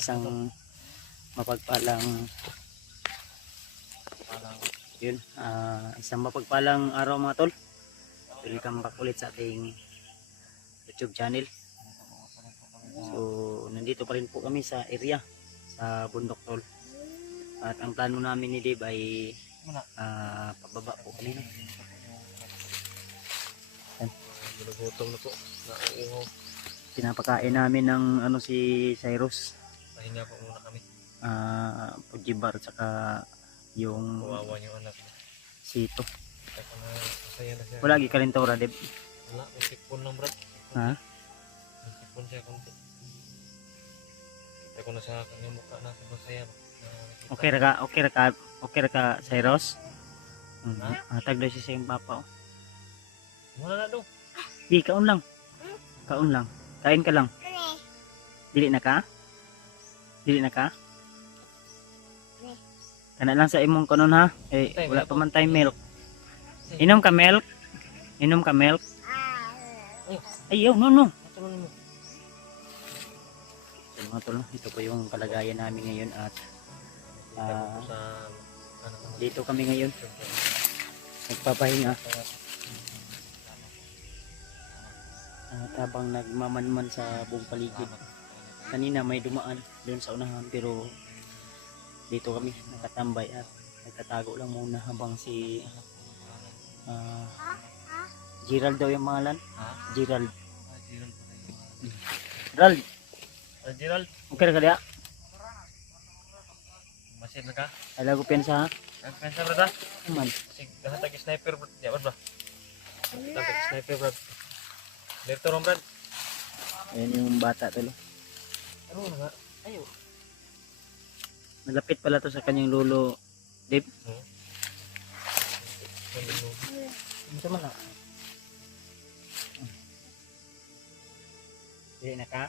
isang mapagpalang isang mapagpalang araw mga tol. Welcome back ulit sa ating YouTube channel. So nandito pa rin po kami sa area sa bundok tol. At ang plano namin ni Dave ay pababa po kanina. Gutom na po. Nauuhaw. Pinapakain namin ng si Cyrus. Pahinga po muna kami. Pujibar tsaka yung Kawawa yung anak mo. sito. Kaya na masaya na siya. Wala lagi ka rin to, Dave. Wala, may sipon lang brad. Ha? May sipon siya konti. Kita ko na sa kanyang mukha na masaya. Okay ra ka Cyrus? Atag daw siya sa yung papa. Wala na daw. Di, kaon lang. Kaon lang. Kain ka lang. Dili na ka? Dili na ka? Kana lang sa imong kanon ha. Wala pa man tayong milk. Inom ka milk? Inom ka milk? Ayaw, no. So, mga tol, ito po yung kalagayan namin ngayon at dito kami ngayon. Nagpapahinga. At habang nagmamanman sa buong paligid. Kanina may dumaan doon sa unahan pero dito kami nakatambay at nagtatago lang muna habang si Gerald daw yung pangalan. Gerald. Gerald. Okay na ka diya? Masih na ka? Ay lago pensa ha? Ang pensa brad ha? Aman. Sig dahatag sniper brad. Ya brad. Dahatag sniper brad. Dito ron brad. Ayan yung bata tolo. Ano na nga? Ayo. Nalapit pala to sa kanyang lolo, Dave. Ito man na. Dili na ka?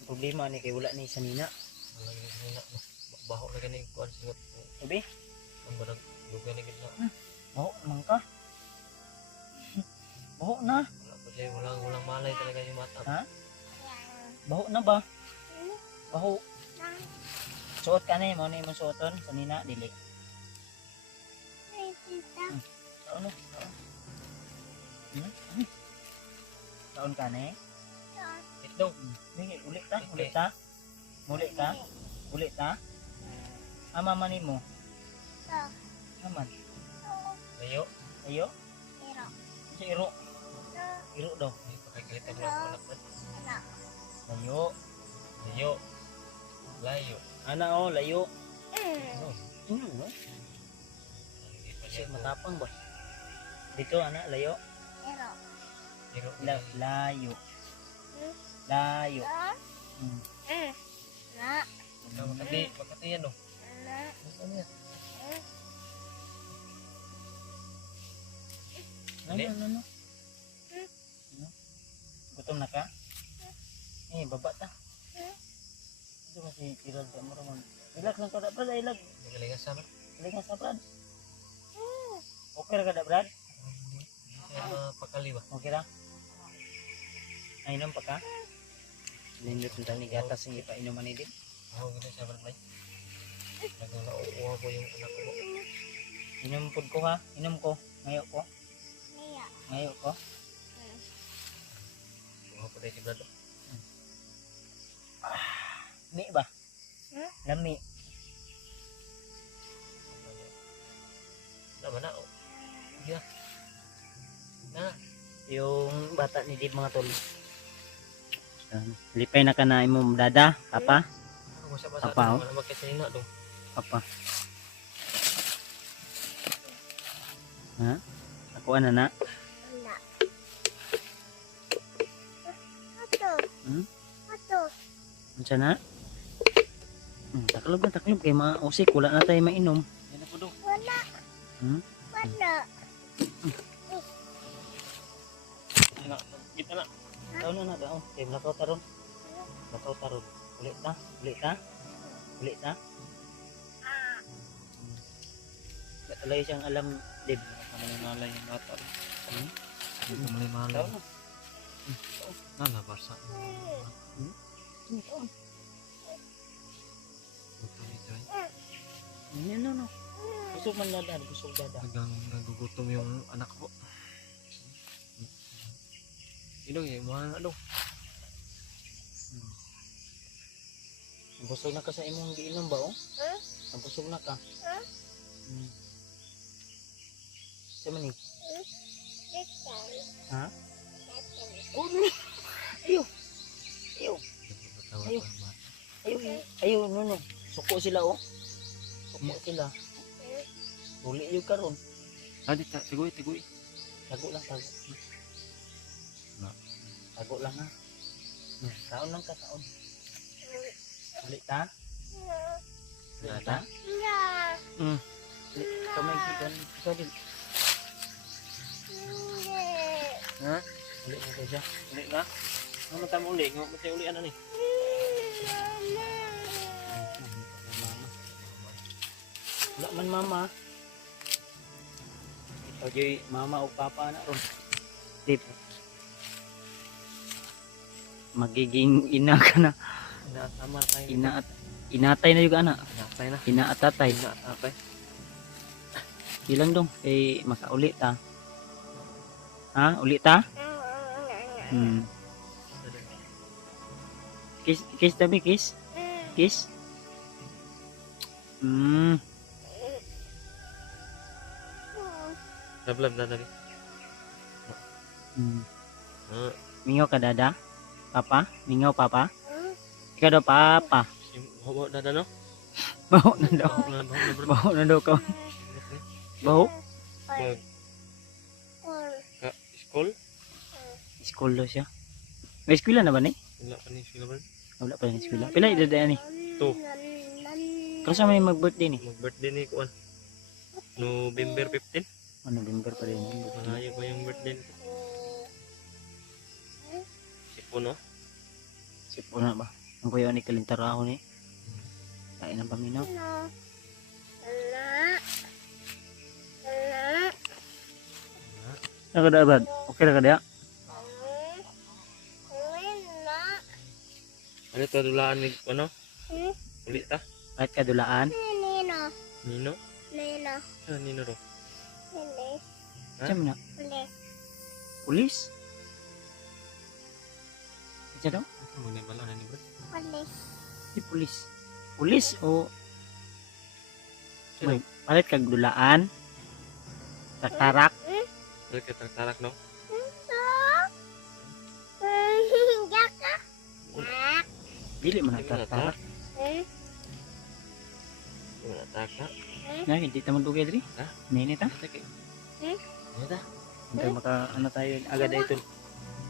Ang problema ni kay wala ni sanina. Wala ni sanina. Baho na gani kuan singot. Sabi? Ang barang lugar ni gitna. Baho man ka. Baho na. Wala pa siya, walang malay talaga yung mata. Ha? Baho na ba? Baho. Suot ka na mo na yung suoton sanina dili. Taon na. Taon ka na eh? Ito. Ulit ta? Ulit ta? Mama ni mo? Aman. Layo. Ayo? Sa iro. Iro daw. Hindi pa kakilita mo lang anak. Layo. Layo. Layo. Ana o, layo. No. No? Hindi pa Kasi niya matapang ba? Dito ana, layo. Hiro. Layo. Layo. Makati yan o. Ano yan? Ano? Gutom na ka? Baba ta. Ito kasi Gerald ka mo raman. Ilag lang ka da, Brad. Ilag. Nagalingas sa ano? Ilag sa Brad. Okay ra ka da, Brad? Kaya mapakali ba? Okay ra? Inom pa ka? Nindot ng tani gatas yung ipainuman ni Dip. Ako ganun siya Brad. Naglalauuha ko yung anak ko. Inom pod ko ha? Inom ko. Ngayo ko? Ngayo ko? Mga po tayo si Brad. Lami ba? Lami. Nama na o. Sige na. Na. Yung bata ni Dip mga tol. Lipay na ka na imong dada, papa? Papa, Wala magkasalina doon. Papa. Ha? Ako ana na? Unsa na? Taklob kay mausik wala na tayo mainom. Yan ako doon. Kita na. Taon na daw. Kay nakaw taron. Ulit ta. Wala siyang alam, Dib. Malay-malay yung bata. Malay-malay. Taon na. Nana barsa. Gutom ito eh. No. Busog man dada, busog dada. Nagugutom yung anak ko. Ilong eh, mga ano. Busog na ka sa imong giinom ba oh? Busog na ka. Sa man ni? Ha? Oh, ayo. Ayo. Ayaw. Ayaw, no. Suko sila oh. Suko sila. Buli yung karon. Adi ta, tiguy. Tago lang. Na. Tago lang ha. Taon lang ka, taon. Buli ta? Buli ta? Kamay kikan. Ikaw din. Ha? Buli mo ko siya. Uli na. Ano tayo uli? Matay uli ano ni? Wala man mama. Ito joy mama o papa na ron. Tip. Magiging ina ka na. Inaasama tayo. Inatay na yung anak. Inatay na. Ina at tatay. Inatay. Bilang dong. Eh makauli ta. Ha? Uli ta? Kiss tabi kiss. Kiss. Lablab na tadi. Mingaw ka dada? Papa? Mingaw papa? Ikaw daw papa. Hobo na no? Baho na daw. Baho na daw ka. Baho? School? School daw siya. May eskwela na ba ni? Wala pa ni sila ba? Wala pa rin eskwela. Pila idadaan ni? 2. Kasi may mag-birthday ni? Mag-birthday ni Kuan. November 15. November pa rin. Malayo pa yung birthday nito. Si Puno. Sipo na ba? Ang kuya ni kalintara ako ni. Kain ng paminaw. Nakada Brad? Okay na kada? Ano to dulaan ni ano? Ulit ta? Kahit kadulaan? Nino? Ah, Nino ro. Ha? Siya mo na? Pulis? Siya daw? Ano ni bala na ni bro? Si pulis. Pulis o Sino? palit kag dulaan? Taktarak? Ano kay tarak no? Dili man Di man taktarak. Wala tarak na. Na hindi ta man dugay diri. Ha? Nini ta? Ano ta? Hindi maka ano tayo agad ito.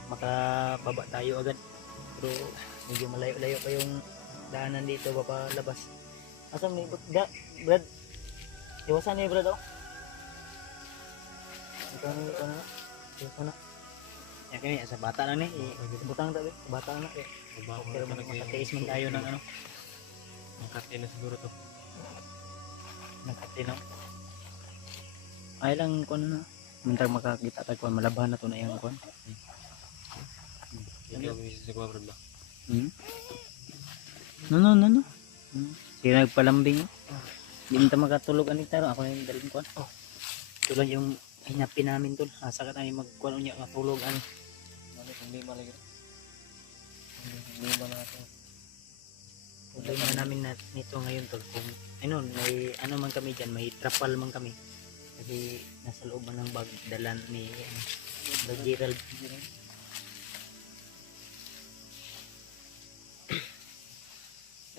Makababa tayo agad. Pero medyo malayo-layo pa yung daanan dito papalabas. Asa may Brad? Iwasan ni Brad oh. Ito na. Yan kami, sa bata na ni. Butang tabi. Bata na eh. Pero makatiis man tayo ng ano. Makati na siguro to. Nakatino. Ay lang kung ano na. Mintag makakita tayo kung malabahan na to na yung kung. Hindi ako mismo sa kuwabra ba? No. Hindi nagpalambing. Hindi mo tayo makatulog anita. Ako na yung daling kung. Ito lang yung hinapin namin tol. Asa ka tayo magkuhan niya katulog ano. Hindi malagay. Hindi malagay. Problema namin nito ngayon tol. Kung ano, may ano man kami dyan, may trapal man kami. Kasi nasa loob man ng bag dalan ni Gerald.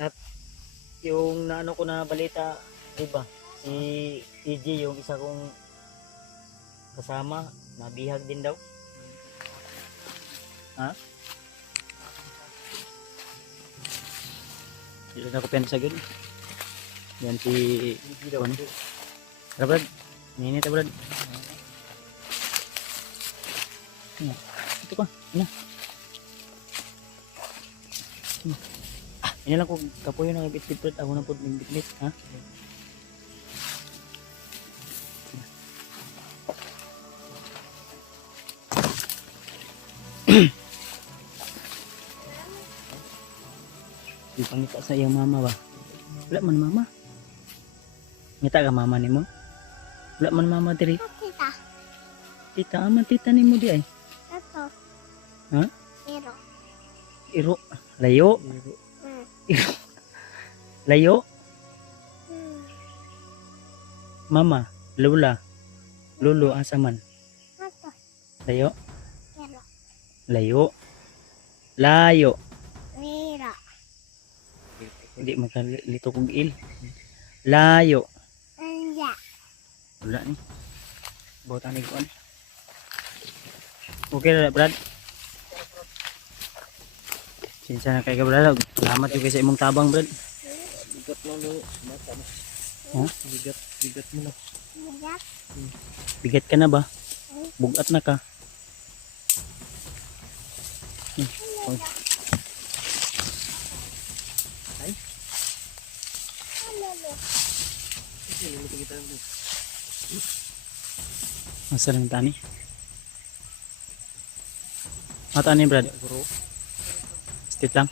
At yung naano ko na balita, diba? Si TJ yung isa kong kasama, nabihag din daw. Ha? Dito na ko pensa gud. Yan si Juan. Tara Brad. Ninit Brad. Ito ko. Ano? Ini lang ko kapoy na bit-bit Brad. Ako na po bit-bit, ha? Di pangita sa iyang mama ba? Wala man mama. Ngita ka mama nimo? Wala man mama diri. Tita. Tita aman tita nimo di ay. Ito. Ha? Pero. Iro. Layo. Hmm. Layo. Hmm. Mama. Lola. Lolo asa man. Ito. Layo. Pero. Layo. Layo. Pero. Hindi makalito kong il. Layo. Anja. Wala ni. Botan ni ko ani. Okay na Brad. Sinsa na kay ka Brad. Salamat yung sa imong tabang Brad. Bigat lang no. Bata mo. Ha? Bigat mo na. Bigat. Bigat ka na ba? Bugat na ka. Oy. Ay. Lolo. Masa lang tani? Mata ni Brad. Bro. Stit lang.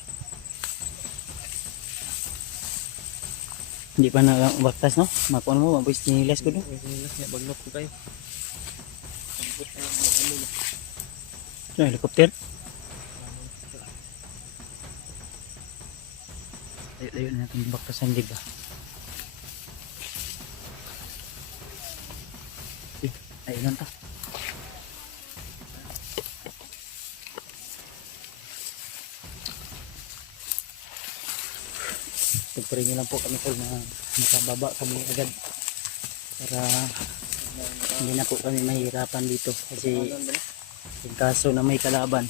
Hindi pa na baktas no? Makuan mo, mabis nilas ko do. Nilas niya bagnok ko kayo. Ambot na ano na. Ito, helicopter. Layo na natin yung baktasan, di ba? Ayun lang ta. Pagparin nyo lang po kami po na makababa kami agad para hindi na po kami mahirapan dito kasi yung kaso na may kalaban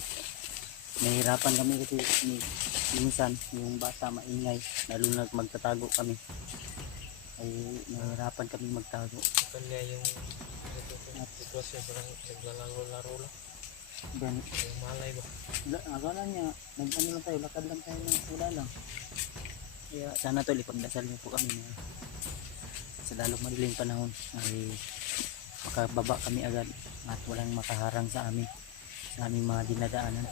mahirapan kami kasi minsan yung bata maingay lalo na magtatago kami ay mahirapan kami magtago. Kanya yung sitwasyon parang naglalaro-laro lang. Then, Yung malay ba? akala niya nag-ano lang tayo, lakad lang tayo ng wala lang. Kaya sana tol ipagdasal niyo po kami na sa lalong madaling panahon ay makababa kami agad at walang makaharang sa amin sa aming mga dinadaanan.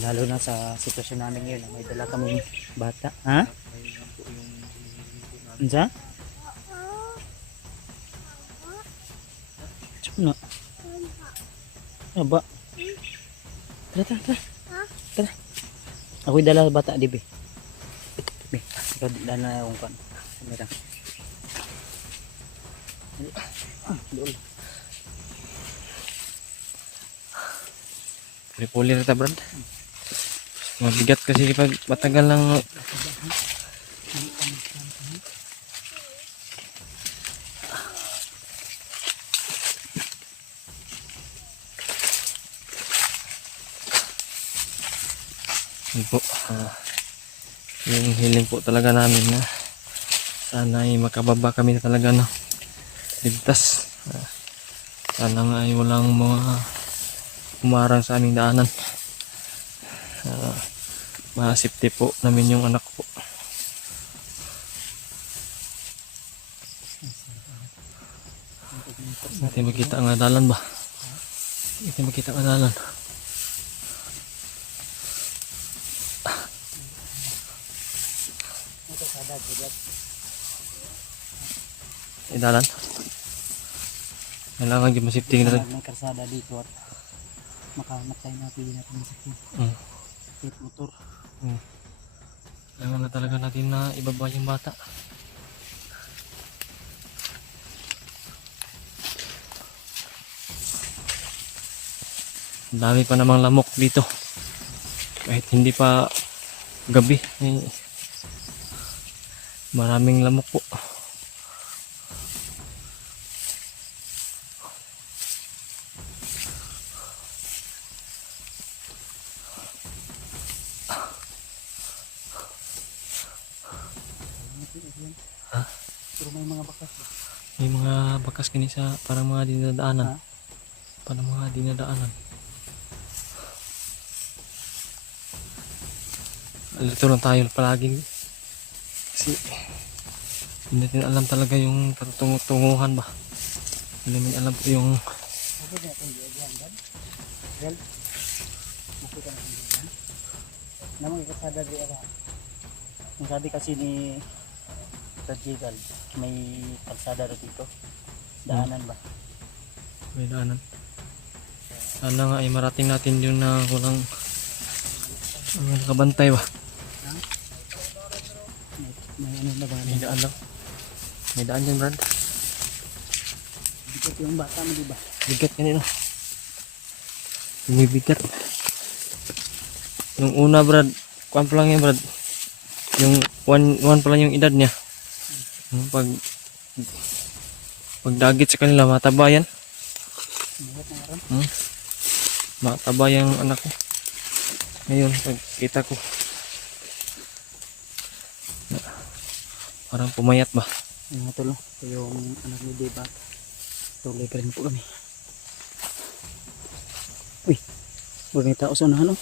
Lalo na sa sitwasyon namin ngayon na may dala kaming bata. Ha? Ansa? Tsaka na. Aba. Tara, tara, tara. Tara. Ako'y dala bata, di be. Be, ikaw dala na akong kan. Kamera. Doon. Puli-puli rita Brad. Mabigat kasi pag matagal lang. Yun po, yung hiling po talaga namin na sana ay makababa kami na talaga no, ligtas. Sana nga ay walang mga umarang sa aming daanan. Ma-safety po namin yung anak po. Hindi makita ang dalan ba? Hindi makita ang dalan. Dalan. Kailangan yung masifting na rin. May karsada dito at makamatay na pili natin sa sakit motor. Kailangan na talaga natin na ibaba yung bata. Ang dami pa namang lamok dito. Kahit hindi pa gabi. Maraming lamok po. Ha? Pero may mga bakas. May mga bakas kanisa parang mga dinadaanan. Ha? Parang mga dinadaanan. Alito lang tayo palagi. Kasi hindi natin alam talaga yung tunguhan ba. Hindi namin alam po yung Ako na itong diyan, Dan. Well, makita na itong diyan. Namang ikasada di ako. Ang sabi kasi ni Kajigal, may kalsada rin dito. Daanan ba? May daanan. Sana nga ay marating natin yun na walang nakabantay ba. May ano na ba? May daan lang. May daan dyan, Brad. Bigat yung bata mo, di ba? Bigat kanina. Bumibigat. Yung una, Brad, kuwan pa lang yan, Brad. Yung one pa lang yung edad niya. Yung pag dagit sa kanila, mataba yan. Bigat na rin. Mataba yung anak ko. Ngayon, pagkita ko, parang pumayat ba? Yung mga tulong. Ito yung anak ni Debat. Tuloy pa rin po kami. Uy, huwag may tao sa unahan, no?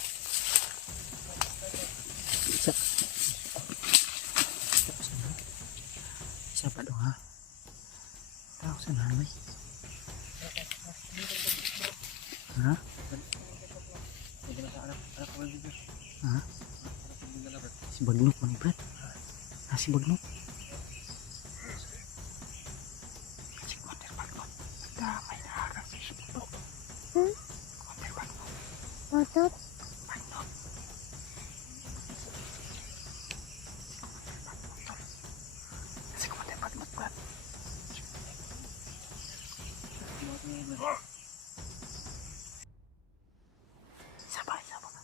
Isa pa daw, ha? Tao sa unahan, may. Ha? Ha? Si Bagnok, mga brad. Ha, si Bagnok. Si Wonder Bagnok. Damay na harap si Bagnok. Wonder Bagnok. Otot. Bagnok. Si Wonder Bagnok, brad. Sabay, sabay.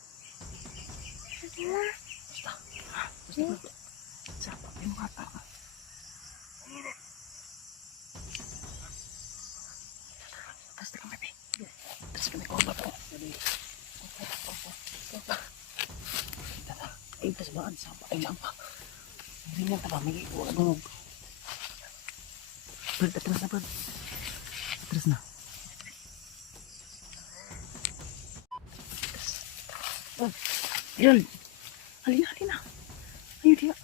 Basta. Ha? Basta, brad. Sabay yung mata. Basta kami, babe. Basta kami, kumba po. Ay, basta baan? Sabay lang pa. Hindi lang taba, may iwagong. Brad, atras na, brad. Atras na. Oh, yun. Halina, halina. Ayun dia.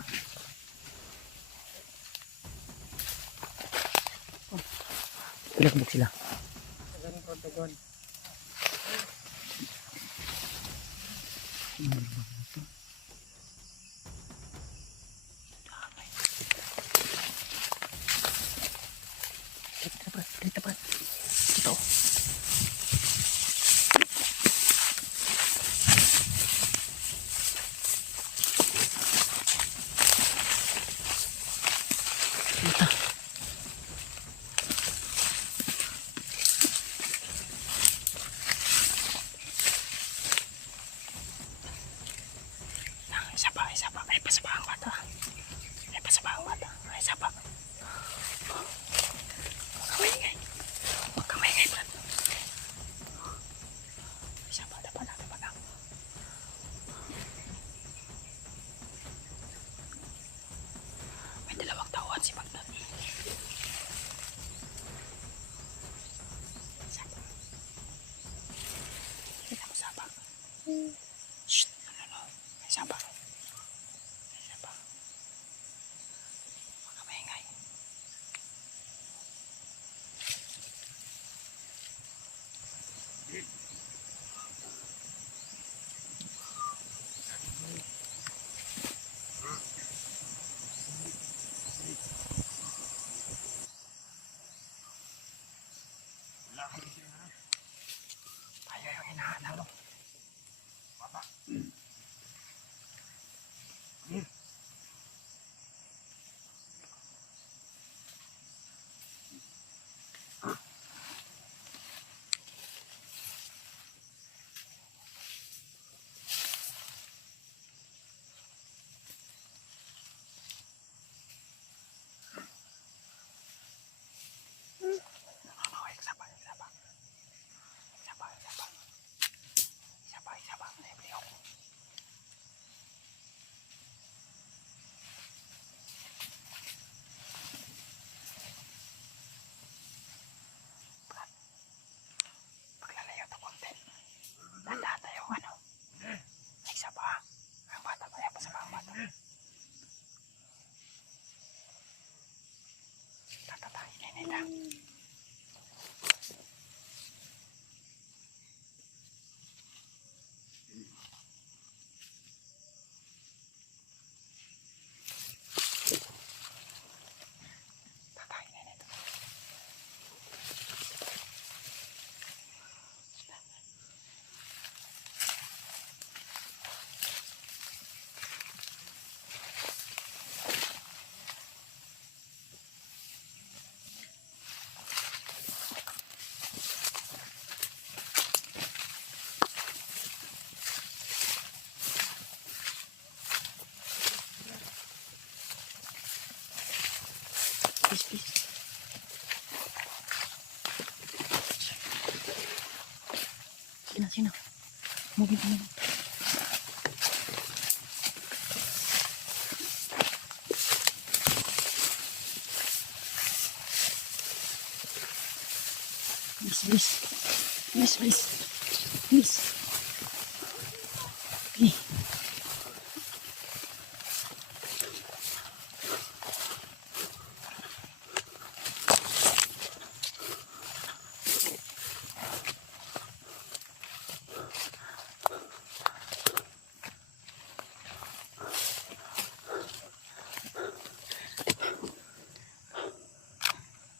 Oh. Pilakbog sila. Dito, brad. Dito. Dito. Isa pa. Ay, pasaba ang bata. Ay, isa pa. Huwag ka maingay, brad. Isa pa, dapat lang. May dalawang tauhan si Bagnot. Sapa. Kita mo sapa. Shh. No. May sapa. Huwag ka maingay. please. Sige na. Mugin. Please.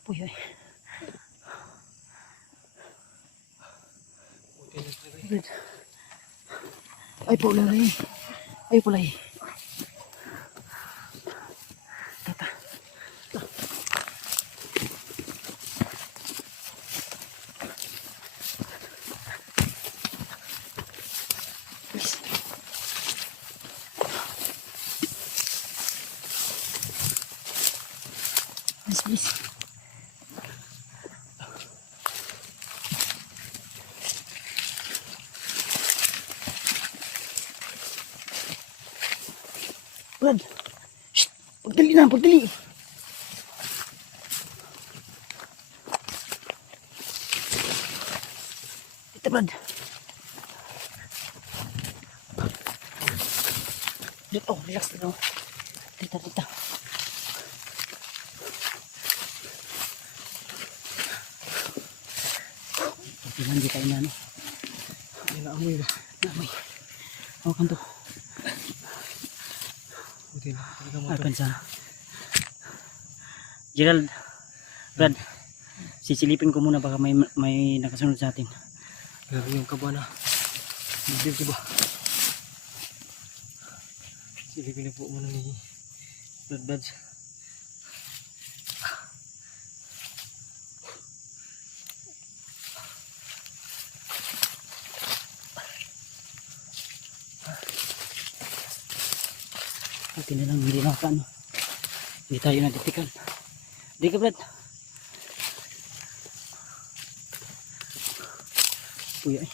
Okay. Uy. Ay pulay. Tata. Please. Please. Brad. Shh. Pagdali. Dito, Brad. Dito, relax dito. Dito. Hindi tayo na, no? Naamoy ba? Naamoy. Hawakan to. Buti na talaga mo. Hawakan sa Gerald. Brad, sisilipin ko muna baka may nakasunod sa atin. Grabe yung kaba na. Bibig ko ba? Silipin na po muna ni Brad. Buti na lang hindi nakaka ano. Hindi tayo natitikan. Hindi ka, Brad. Uy, ay.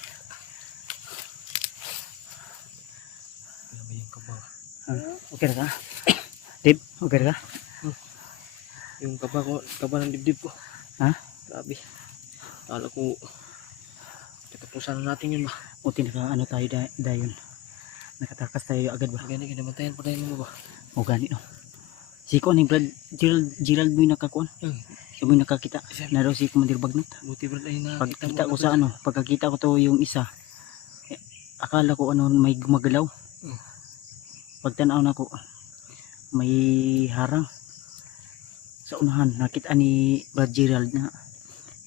Grabe yung kaba. Okay na ka? Dib, okay na ka? Yung kaba ng dibdib ko. Ha? Grabe. Kala ko katapusan na natin yun ba? Buti na ka ano tayo dayon. Nakatakas tayo agad ba? Gani kinabantayan pa tayo mo ba? O gani no. Si ko ni Brad, Gerald mo yung nakakuan. Siya mo yung nakakita. Na daw si Commander Bagnot. Buti Brad ay nakita Pagkita ko sa ano, pagkakita ko to yung isa. Akala ko ano may gumagalaw. Pagtanaw na ko may harang. Sa unahan nakita ni Brad Gerald na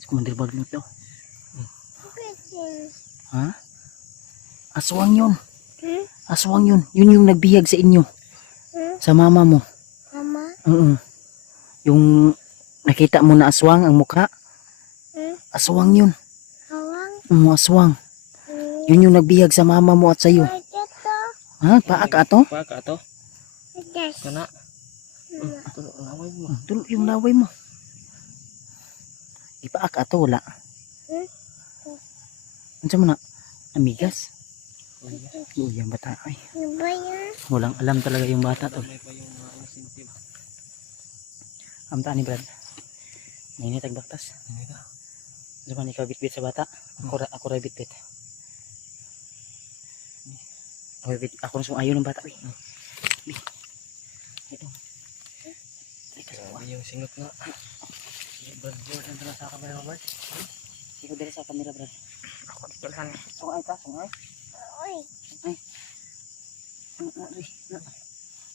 si Commander Bagnot daw. Ha? Aswang yun. Aswang yun. Yun yung nagbihag sa inyo. Sa mama mo. Mama? Oo. Yung nakita mo na aswang ang mukha. Aswang yun. Awang? Aswang. Yun yung nagbihag sa mama mo at sa'yo. Dito? Ha? Paa ka ato? pa ka to? Yes. Kana? Ito laway mo. Tulog yung laway mo. Ipaa ka ato, wala. Ano mo na? Amigas? Uy, yung bata. Ay, Ano ba yan? walang alam talaga yung bata to. May pa yung insentive. Amtaan ni Brad. Mainit ang baktas. Ano ito? Zaman ikaw bitbit sa bata. Ako rin bitbit. Ako na sumayaw ng bata. Ito. Grabe yung singot nga. Brad, Jordan dala sa kamera, Brad. Ikaw dala sa kamera, Brad. Ako dalahan. Sungay ka, sungay. Uy,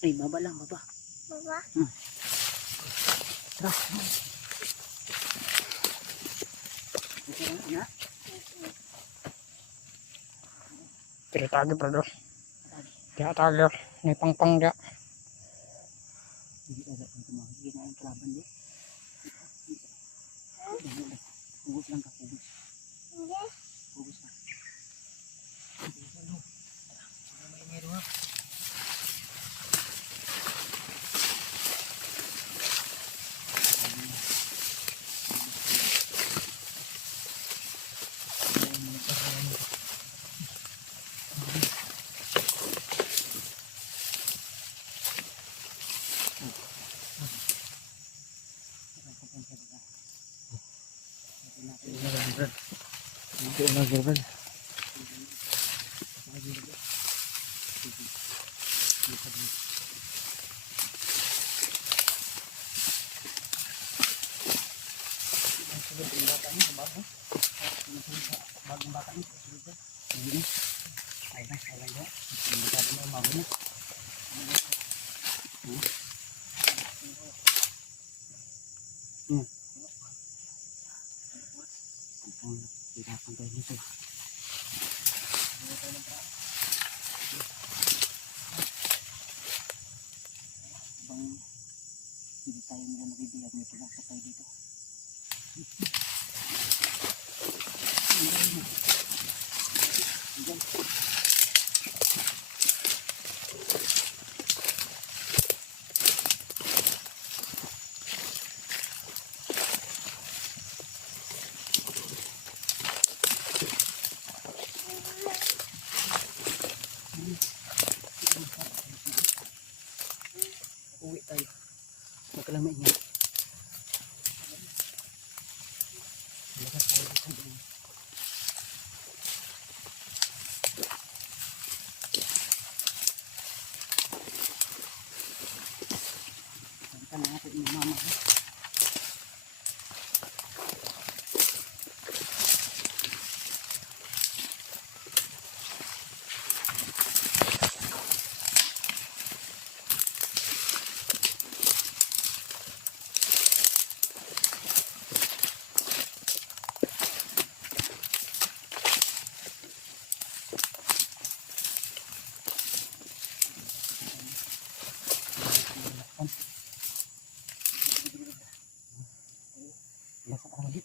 Ay, baba lang, baba. baba. Tara. Tagi bro. Dia tagi ni pang dia. Hindi agad ang tumawag. Hindi na yung kalaban din. Hugos lang ka, hugos. Hindi. Hugos na. Brad. Hindi na Brad. Bagong bata ni. Hindi. Ay na, ay lang doon. Hindi ka mo mago na. Hirapan tayo dito. Bang hindi tayo nila nabibiyag nito lang sa tayo dito. Uwi tayo. Huwag ka lang maingay. Lakas tayo dito. Balikan na natin yung mama. Lasak ang lagi.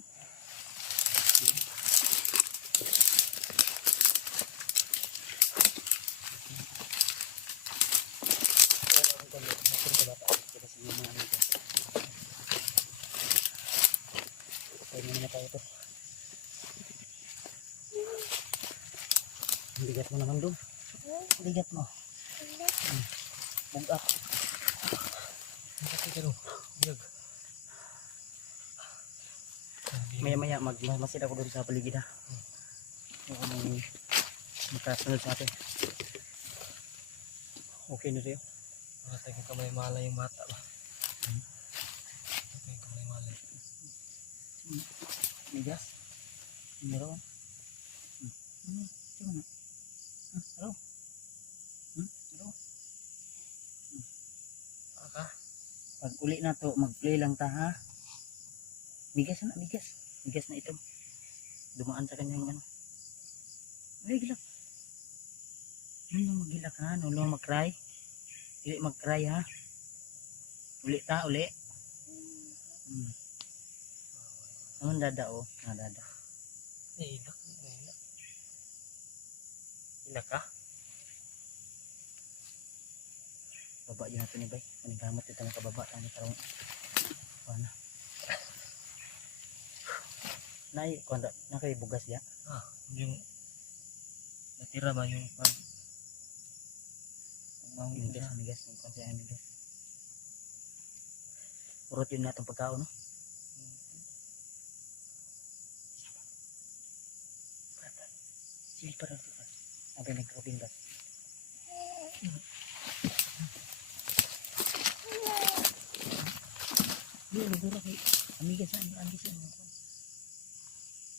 Bigat mo naman doon. Bigat mo. Bugak. Maya-maya magmasid ako doon sa paligid ha. Ako may makasunod sa atin. Okay na rin. Matay kong kamay malay yung bata ba. Matay kamay malay. Migas? Meron? Ito na. Hello? Hello? Aka? Pag uli na to, mag-play lang ta ha. Migas na, migas. Migas na ito. Dumaan sa kanyang ano. Ay, gilak. Yun lang magilak ha. No lang mag-cry. Hindi mag-cry ha. Uli ta, uli. Anong dada o? Dada. Ilak. Ilak. Ilak ka? Baba yun natin ni Bay. Manigamot ito ng kababa. Ano tarong. Paano? Nay, kuwanda, nakaibugas ya. Ah, yung natira ba yung pag Migas, migas. Konsya ang migas. Purot yun natong pagkaon, no? Sige pa rin ito. Sabi nagkakabinggas. Duro, duro kay. Amigas na, amigas na.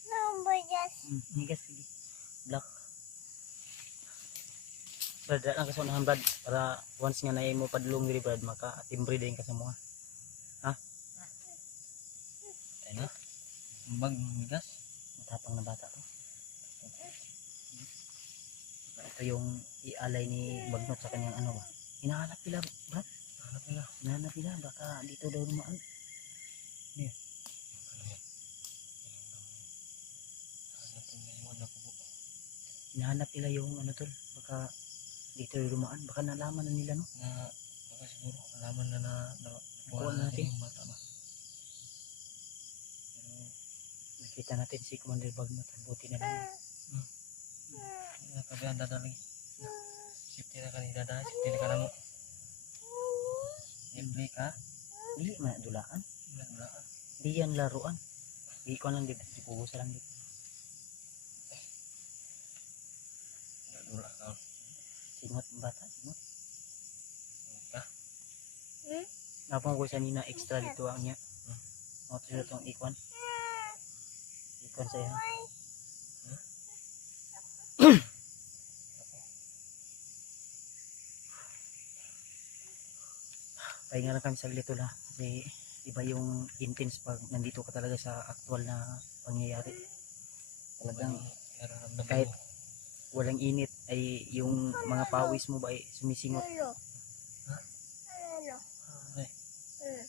Nambayas. Amigas, sige. Black. Brad, lang kasunahan Brad. Para once nga na mo padulong diri Brad, maka-timbre din ka sa mga. ay na. Bag migas. Matapang na bata to. Ito yung ialay ni Bagnot sa kanyang ano ba. Hinahanap nila Brad. Hinahanap nila. Baka dito daw naman. Hinahanap nila yung ano tol. Baka dito daw dumaan. Baka nalaman na nila no. Na baka siguro alaman na Kuha buwan natin. natin yung bata ba. Pero nakita natin si Commander Bagnot. Buti na lang. Nakabihan dadali. Safety na kanina dadali. Safety na ka na mo. Ibli ka. Dili man dulaan. Wala. Di yan laruan. Di ko lang dito. Di pugo sa lang dito. Dula ka. Singot ang bata, singot. Ka. Napang ko siya nina extra dito ang niya. O, ito itong ikon. Ikon sa'yo. Pahinga lang kami saglit la. Kasi iba yung intense pag nandito ka talaga sa aktual na pangyayari. Talagang Nararamdaman kahit mo. walang init ay yung mga pawis mo ba ay sumisingot. Lolo. Ha? Lolo. Ay,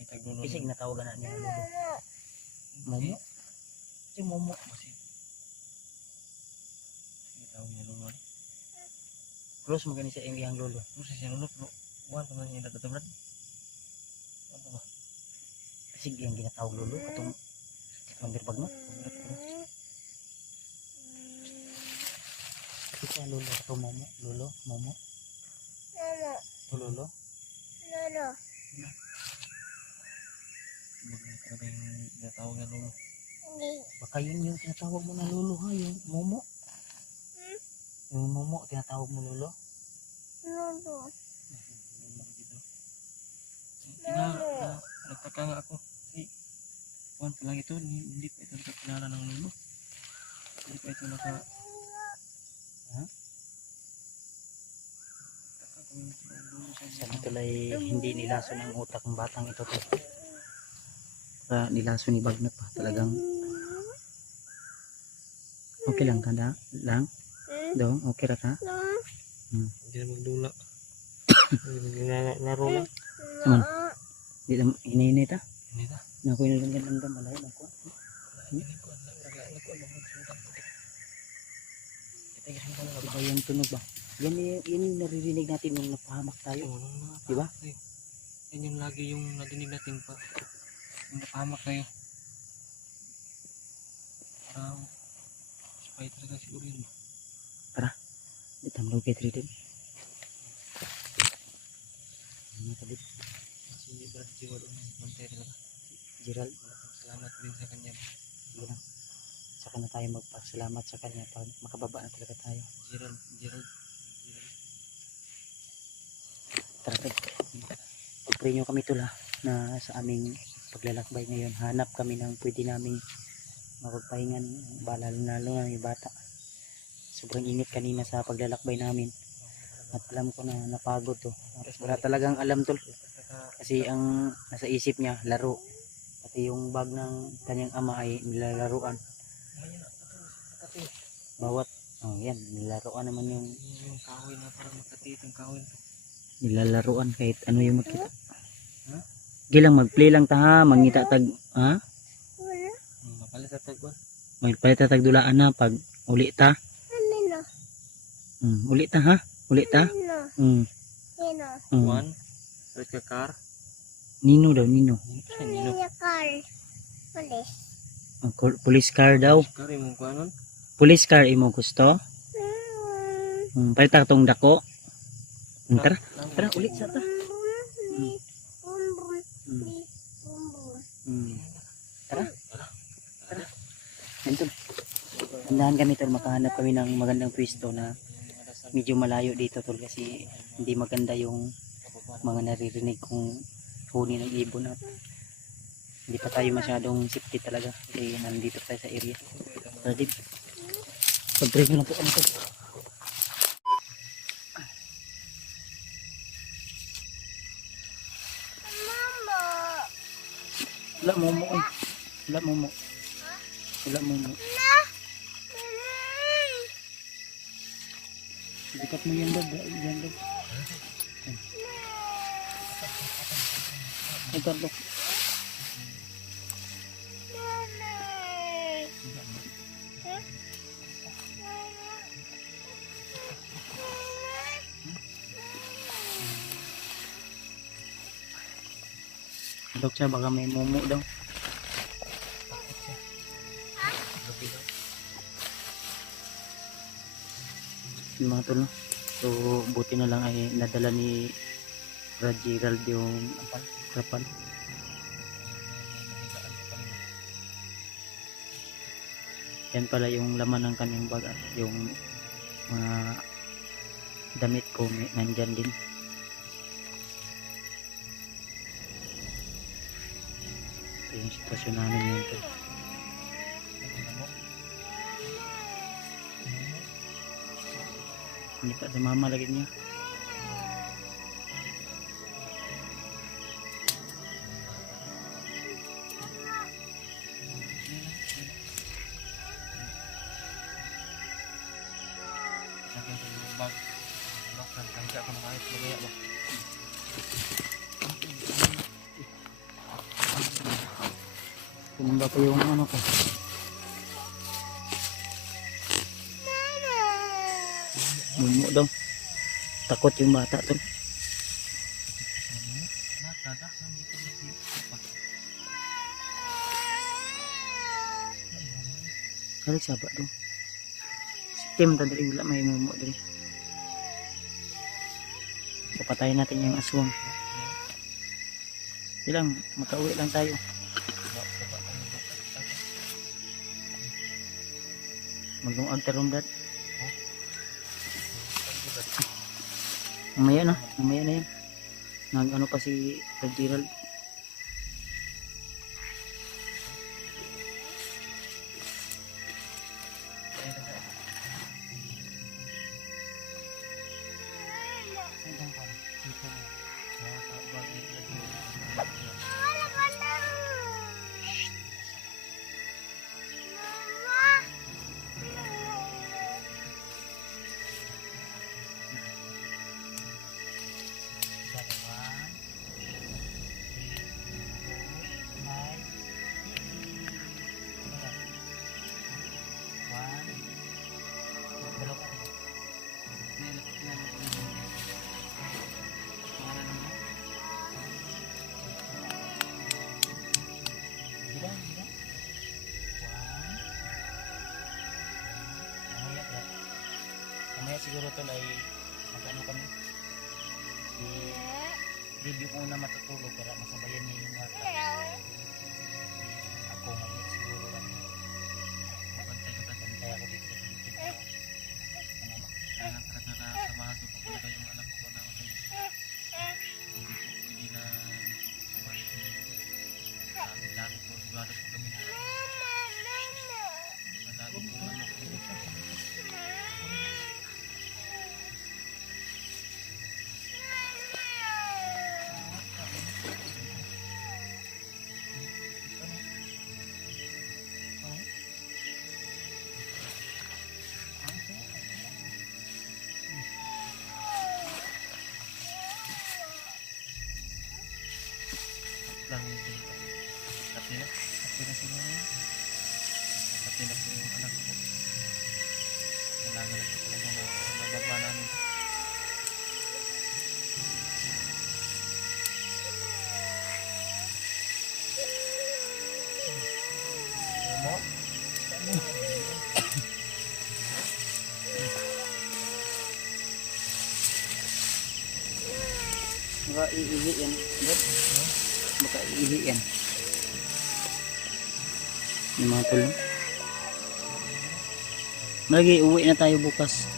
ngitag dulo. Isig na tawagan na niya. Lolo. Lolo. Momo. Si Momo. Ngitag niya dulo. Close mo gani sa iyang lolo. Ano siya lolo? Pero buwan pa man niya nagtatamrad. Ano ba? Kasi yung ginatawag lolo. Katong mandirbag mo. Kasi siya lolo. Katong Momo. Lolo. Momo. Lolo. O lolo. Lolo. Baga talaga yung tinatawag na lolo. Hindi. Baka yun yung tinatawag mo na lolo ha. Yung Momo. Yung Momo tinatawag mo lolo. Lolo. Nagtaka nga ako. Kasi, buwan pa lang ito. Hindi pa ito nakakilala ng lolo. Hindi pa ito naka... Ha? Taka kung ng lolo sa Sana tulay hindi nilason ang utak ng batang ito. Para nilason ni Bagnat pa. Talagang okay lang ka na? Lang? Dong, okay ra ka? Hindi na magdula. Laro lang. Naman. Hindi lang hinahinay ta. Hindi na. Naku yun lang ganda malay. Naku. Diba yung tunog ba? Yan yung naririnig natin nung napahamak tayo. Diba? Yan yung lagi yung nadinig natin pa. Yung napahamak kayo. Parang spy talaga siguro yun. Di tamlaw kay Trident. Ano tadi? Si Brad Jiwa doon. Bantay talaga. Gerald. Salamat din sa kanya. Sige lang. Saka na tayo magpasalamat sa kanya pag makababa na talaga tayo. Gerald. Tara tayo. Pag-pray nyo kami tula na sa aming paglalakbay ngayon. Hanap kami ng pwede naming mapagpahingan. Lalo na yung bata. Sobrang init kanina sa paglalakbay namin. At alam ko na napagod to. Wala talagang alam tol. Kasi ang nasa isip niya, laro. Pati yung bag ng kanyang ama ay nilalaruan. Bawat, oh yan, nilalaruan naman yung kahoy na parang makatiit yung kahoy. nilalaruan kahit ano yung makita. Gilang mag-play lang ta ha, mangita tag, ha? Mapalit sa tagwan. Magpalit ta tag dulaan na pag uli ta. Nino. Uli ta ha? Uli ta? Nino. Nino. One. Red ka car. Nino daw, Nino. Nino. Nino car. Police. Police car daw. Car yung kuanon. Police car imo gusto? Palit ta tong dako. Tara, tara ulit sa ta. Tara. Tara. Ganito. Tandahan kami tol, makahanap kami ng magandang pwesto na medyo malayo dito tol kasi hindi maganda yung mga naririnig kong huni ng ibon at hindi pa tayo masyadong safety talaga kasi nandito tayo sa area. Tara din. Pag-break nyo lang po kami tol. Mama. Wala momo eh. Wala momo. Wala momo. Sikat mo yan dad. Yan dad. Ay Carlo. Dok siya baka may momo daw. Yung mga tol no? So buti na lang ay nadala ni Brad Gerald yung kapal. Yan pala yung laman ng kanyang bag at yung mga damit ko nandyan din. Ito yung sitwasyon namin ngayon tol. Hindi pa si mama lagi niya. Tumba pa yung ano ko. Mumu daw. Takot yung bata tol. Kalik sabak dong. Sistem tadi wala may mumu dali. Papatayin natin yung aswang. Bilang makauwi lang tayo. Mag-out terong dad. Mamaya na yan. Nag-ano pa si Gerald. Mamaya siguro tol ay mag-ano kami. Si Bibi una matutulog para masabayan niya yung bata. Ako ngayon siguro kami. Mabantay ako dito. Kailangan talaga samahan ko talaga yung anak ko na kasi hindi po pwede na samahan ko. Dami po, sigurado po kami. Madami po anak ko dito. Lang yung dito. Tapi na sila ngayon. Tapi na po yung anak ko. Kailangan na po talaga na mababa namin. Mo? Baka iihi yan. Baka iihi yan. Yung mga tol. Malagi uwi na tayo bukas.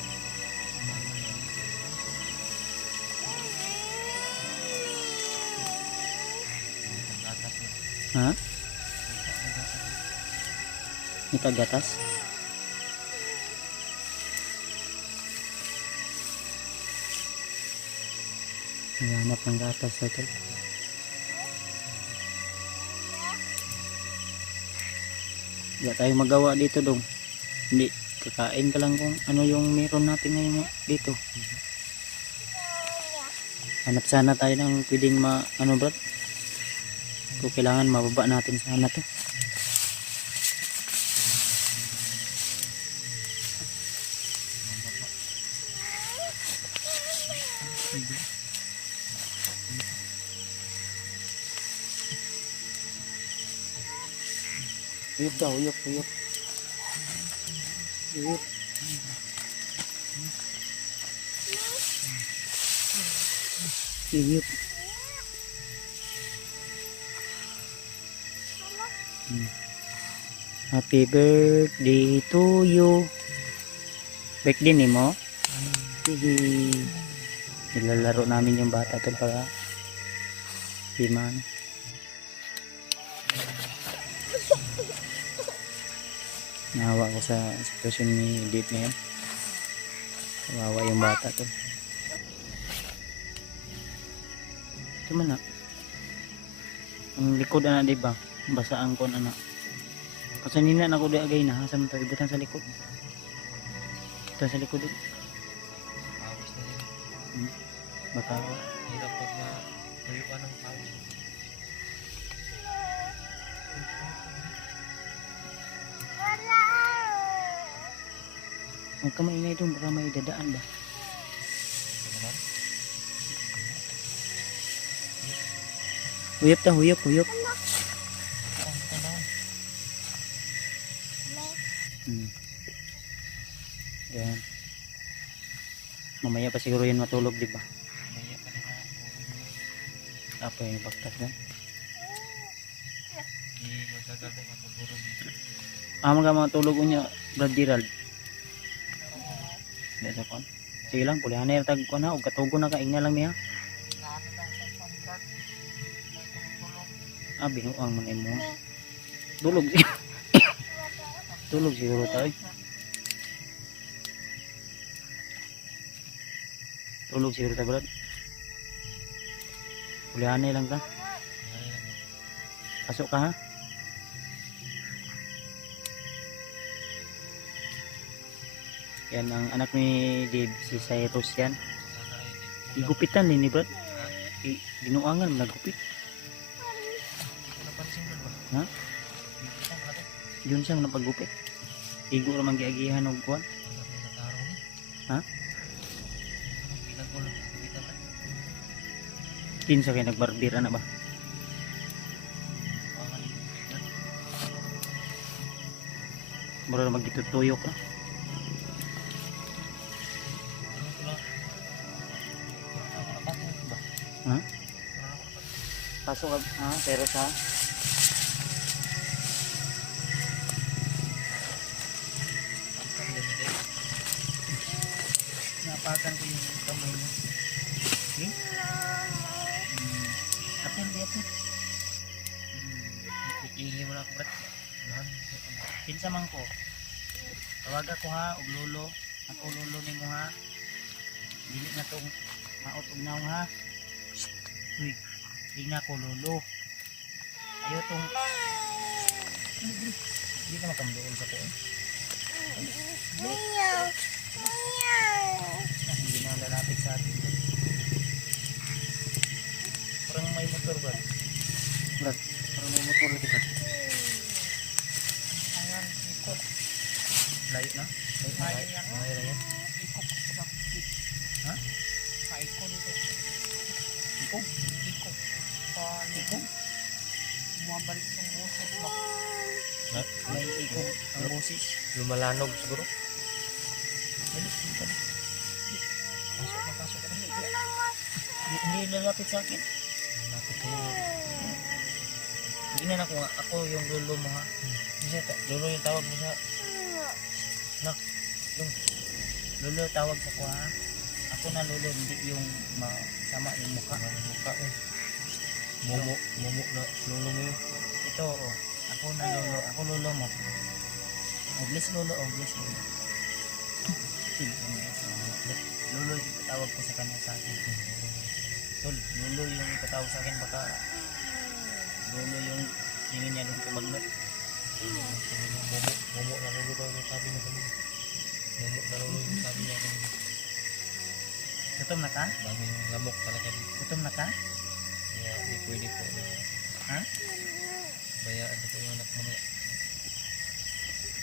Ha? May paggatas? Naghanap ng gatas sa tol. Wala tayong magawa dito dong. Hindi, kakain ka lang kung ano yung meron natin ngayon dito. Hanap sana tayo ng pwedeng ano bro. Kung kailangan mababa natin sana to. Uyok daw, uyok. Uyok. Uyok. Happy birthday to you. Birthday ni mo? Hihi. Nilalaro namin yung bata tol para di man. Nahawa ko sa sitwasyon ni Dave ngayon. Kawawa yung bata tol. Ito man na. Ang likod na di ba? Basaan ko na. Kasi nina na ko di agay na. Sa mga ibutan sa likod. Ibutan sa likod. Pawis na yun. Baka Hirap pag tuyo ka ng pawis. Wala. huwag ka maingay doon. Baka may dadaan ba? Huyop ta, huyop, huyop. Yan. Mamaya pa siguro yan matulog, di ba? Apa yung baktas na? Mga matulog niya, Brad Gerald. Hindi sa kon. Sige lang, pulihan na yung tag ko na. Huwag katugo na kaing na lang niya. Binuang man mo. Tulog. Tulog siguro tayo. Tulog siguro tayo, Brad. Pulihan na lang ka. Pasok ka ha. Yan ang anak ni Dave, si Cyrus yan. Igupitan din ni Brad. Binuangan, nagupit. Ha? Yun siyang napagupit. Igo naman giagihan og kuan. Ha? Kinsa kay nagbarbir ana ba? Mura magitutuyok na. Ha? Pasok ka, ha? Pero sa napakan ko yung kamay mo. Okay? Apel, di apel. Ikihingi mo na ako, Brad. Pinsa man ko. Tawag ako ha, og lolo. Ako lolo ni mo ha. Dili na tong maot og naong ha. Uy, di na ko lolo. Ayaw tong hindi ka makamdoon sa ko. Meow. Meow. Hindi na lalapit sa atin. Parang may motor ba? Brad, parang may motor lagi ba? Ayan, ikot. Layo na? Layo yan. Layo yan. Ikot. Ha? Paikot dito. Ikog? Ikot. Paikot. Bumabalik yung boses mo. May ikog ang boses. Lumalanog siguro. Pasok na, pasok na. Hindi lalapit sa akin. Lapit ko. Hindi na ako yung lolo mo ha. Lolo yung tawag mo sa... Nak, lolo tawag mo ko ha. Ako na lolo, hindi yung masama yung mukha. Mukha eh. Momo na lolo mo yun. Ito, oh. Ako na lolo. Ako lolo mo. Oh, bless lolo. Oh, bless lolo. Lolo yung ipatawag ko sa kanya sa akin. Tol, lolo yung ipatawag sa akin. Baka lolo yung tingin niya doon kumagnat. Momo na lolo daw yung sabi niya kanina. Momo na lolo yung sabi niya kanina. Gutom na ka? Daming lamok talaga. Gutom na ka? Kaya di pwede po na Ha? bayaan ko yung anak mamaya.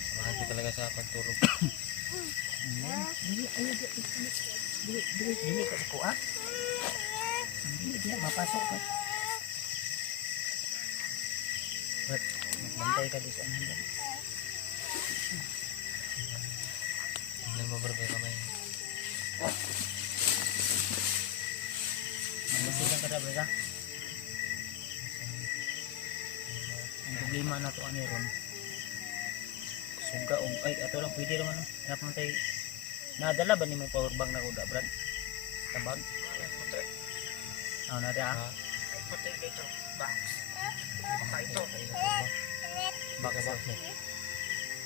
Samahan ko talaga sa pagtulog. Dili ka ko ah. Hindi mapasok ka. But magbantay ka di sa ano. Tingnan mo bro, kamay. Magsilang ka na ba? Ang problema na to ano ron. Suga ay ato lang pwede naman. Dapat man tayo Nadala ba ni mo power bank na uda, Brad? Tabag? Oh, nada. Ay, puti dito. Box. Baka ito. Box box mo.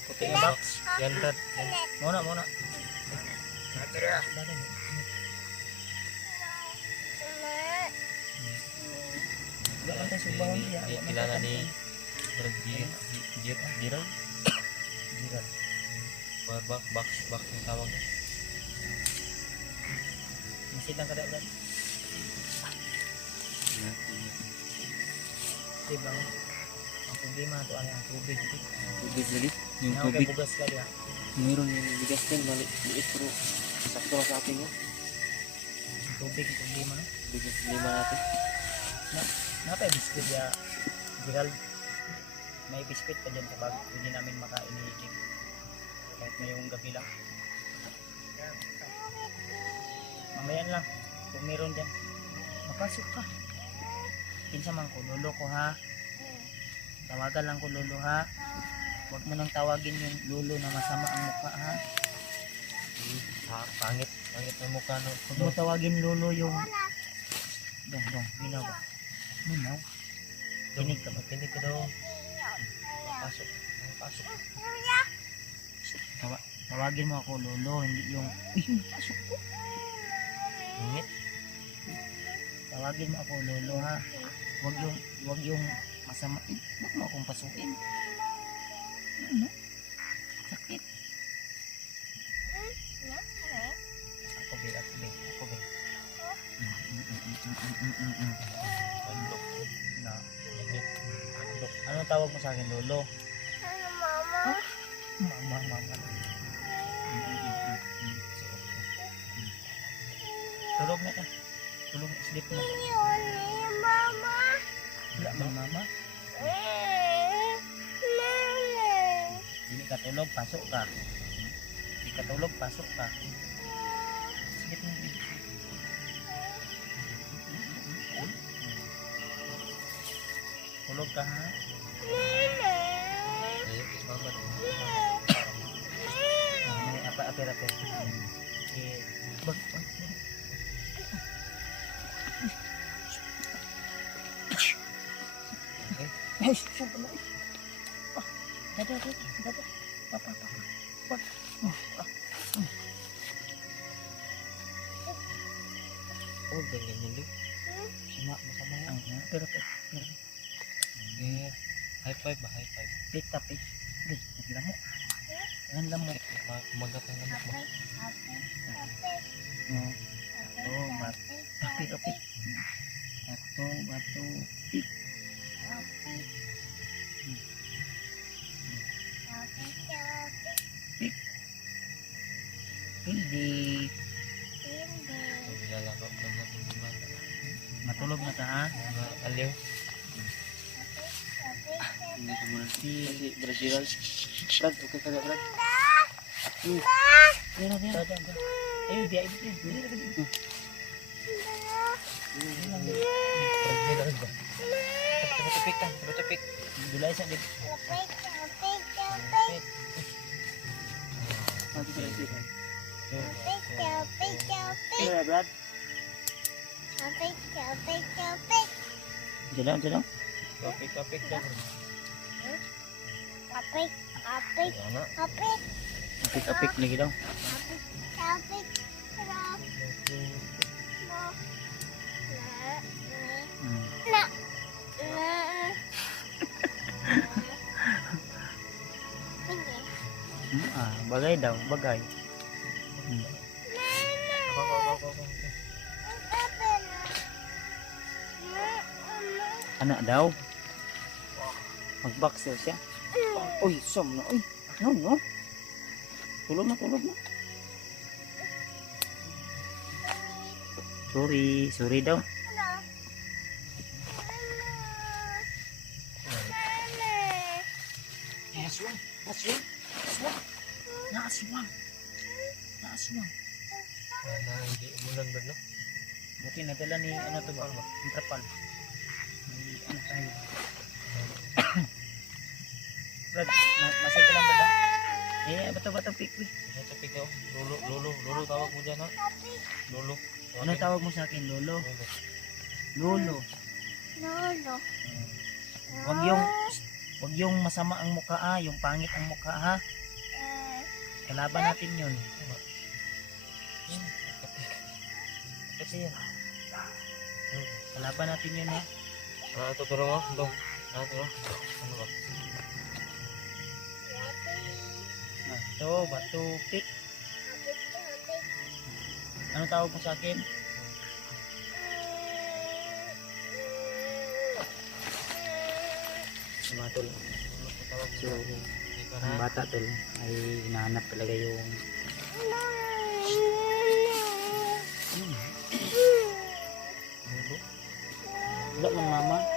Puti nga box. Yan Brad. Muna. Natira. Wala man tayo sumbawang niya. Kilala ni Brad Gerald. Gerald. Power bank box yung tawag. Masid lang kada, Brad. Diba? Ang problema ito ay ang tubig. Tubig lagi. Yung Ngayon tubig. kay bugas ka diya. Mayroon yung bigas din. Maliit pero sakto sa atin mo. Ang tubig, ang problema no? Bigas 5 natin. Napay biskuit ya, Gerald. May biskuit pa dyan sa bag. Pwede namin makain ni Jim. Kahit ngayong gabi lang. Mamayan lang. Kung meron dyan, mapasok ka. Pinsa man ko, lolo ko ha. Tawagan lang ko lolo ha. Huwag mo nang tawagin yung lolo na masama ang mukha ha. Pangit ang mukha no. Huwag mo tawagin lolo yung... Dong, minaw ba? Minaw? Kinig ka ba? Kinig ka daw. Pasok. Tawagin mo ako lolo, hindi yung... Pasok ko. Ingit. Tawagin mo ako lolo ha. Huwag yung masama. Huwag mo akong pasukin. Ano? Sakit. Ako be. Na. Anong tawag mo sa akin lolo? Mama. Tulog na ka. Tulog na, sleep na. Wala bang mama? Hindi ka tulog, pasok ka. Hindi ka tulog, pasok ka. Sleep na. Tulog ka ha? Ayun, mama. May apir. Bag. Ay, siapa lagi? Dada. Papa. Oh, ganyan yun Luke. Masama yan. Pero. Okay. High five ba? High five. Pit. Gay, naglamok. Ang lamok. Kumagat ang lamok mo. Apir. Batu. Pit. Hindi. Lalakap lang natin yung bata. Matulog na ka ha? Mga aliw. Hindi ko muna si Brad Gerald. Brad, okay ka na Brad? Dada. Ayun, dia. Brad Gerald ba? Tupik. Dulay sa dito. Brad. Jalan. Tupik lang. Apik lagi daw. Bagay daw, bagay. Anak daw. Mag-boxer siya. Uy, som na. Uy, no. Tulog na. Sorry daw. Aswang. Sana hindi umulan ba no? Buti nadala ni ano to ba? Intrapal. May ano tayo. Brad, masay ka lang ba? Eh, bato-bato pikwi. Sa topik daw. Lolo tawag mo dyan ha. Lolo. Ano tawag mo sa akin, Lolo? Lolo. Lolo. Wag yung masama ang mukha ha, yung pangit ang mukha ha. Kalaban natin yun. Kasi yan. Kalaban natin yun ha. Ito tulong mo. Dong. Ano ba? Ano ba? Bato, bato, pik. Ano tawag mo sa akin? Mga tol. So, ang bata tol ay hinahanap talaga yung wala ng mama.